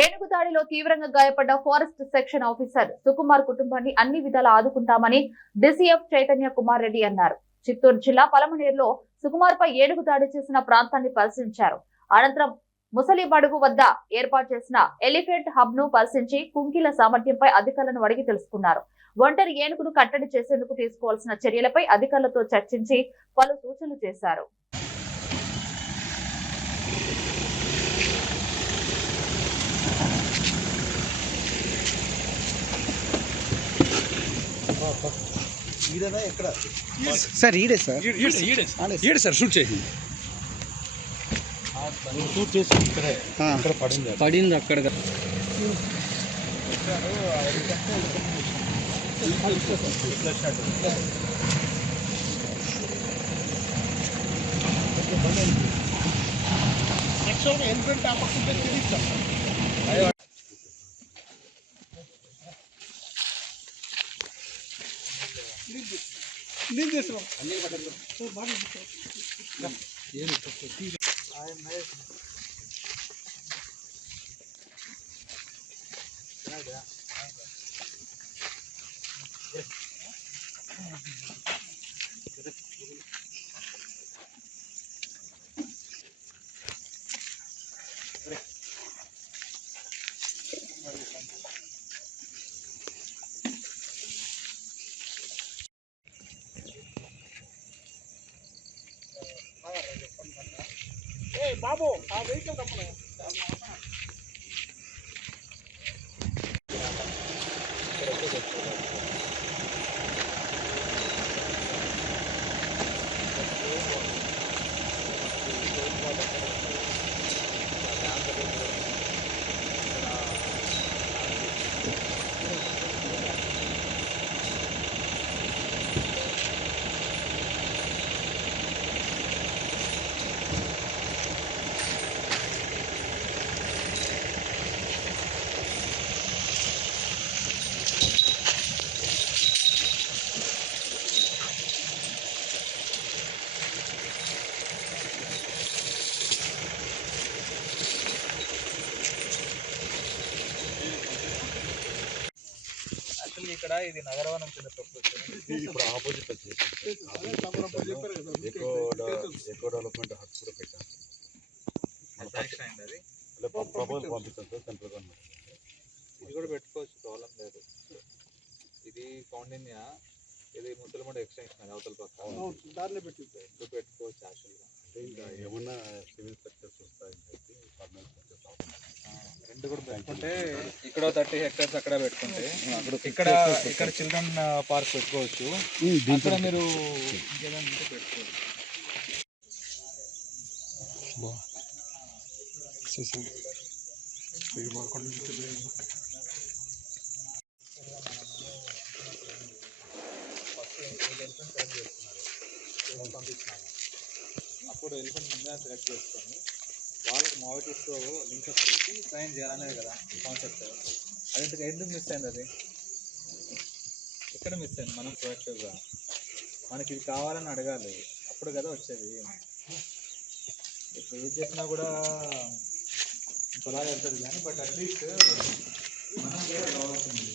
ఏనుగు దాడిలో తీవ్రంగా గాయపడ్డ ఫారెస్ట్ సెక్షన్ ఆఫీసర్ సుకుమార్ కుటుంబాన్ని అన్ని విధాలా ఆదుకుంటామని డిసిఎఫ్ చైతన్య కుమార్ రెడ్డి అన్నారు. చిత్తూరు జిల్లా పలమనేరులో సుకుమార్ పై ఏనుగు దాడి చేసిన ప్రాంతాన్ని పరిశీలించారు. అనంతరం ముసలిబడుగు వద్ద ఏర్పాటు చేసిన ఎలిఫెంట్ హబ్ను పరిశీలించి కుంకీల సామర్థ్యంపై అధికారులను అడిగి తెలుసుకున్నారు. ఒంటరి ఏనుగును కట్టడి చేసేందుకు తీసుకోవాల్సిన చర్యలపై అధికారులతో చర్చించి పలు సూచనలు చేశారు. ఈడనా ఎక్కడ? సార్ ఈడే సార్. ఈడు సార్ షూట్ చేసి నువ్వు షూట్ చేసి ఇక్కడే ఆ, ఇక్కడ పడింది ನೀನು ದೇಸು ಅಲ್ಲಿ ಬದಲು ಸೋ ಬಾಗಿ ಬಿಟ್ಟು ಏನು ತಪ್ಪು ತೀರೆ ಐ ಆಮ್ ಮೇಸ್ ಯಾಗ అది. పడింది ఇక్కడ ఇది నగరవనం కింద ఇప్పుడు ఆపోజిట్ వచ్చేసి ఎకో ఎకో డెవలప్మెంట్ హబ్ కూడా పెట్టాం ప్రపోజల్ పంపిస్తాం సార్ సెంట్రల్ గవర్నమెంట్. ఇది కూడా పెట్టుకోవచ్చు ప్రాబ్లం లేదు. ఇది కౌండిన్యా ఇది ముసలిమండ ఎక్స్టెన్షన్ అది అవతల పక్క. ఇది పెట్టుకోవచ్చు యాక్చువల్గా ఇంకా ఏమన్నా సివిల్ స్ట్రక్చర్స్ వస్తాయని చెప్పి పర్మనెంట్ స్ట్రక్చర్స్ పెట్టుకుంటే ఇక్కడ థర్టీ హెక్టర్స్ అక్కడ పెట్టుకుంటే ఇక్కడ ఇక్కడ చిల్డ్రన్ పార్క్ పెట్టుకోవచ్చు. అక్కడ మీరు ఇంకేదైనా ఉంటే పెట్టుకోవచ్చు అప్పుడు ఎలిఫెంట్ ముందే సెలెక్ట్ చేసుకొని వాళ్ళకి మావిటీస్తో లింకప్ చేసి ట్రైన్ చేయాలనేది కదా కాన్సెప్ట్ అది ఇంతకు ఎందుకు మిస్ అయింది అది? ఎక్కడ మిస్ అయింది? మనం ప్రొయాక్టివ్గా మనకి ఇది కావాలని అడగాలి. అప్పుడు కదా వచ్చేది. ఇప్పుడు ఏది చెప్పినా కూడా ఇంకోలా వెళ్తుంది కానీ బట్ అట్లీస్ట్ మనం కూడా కావాల్సింది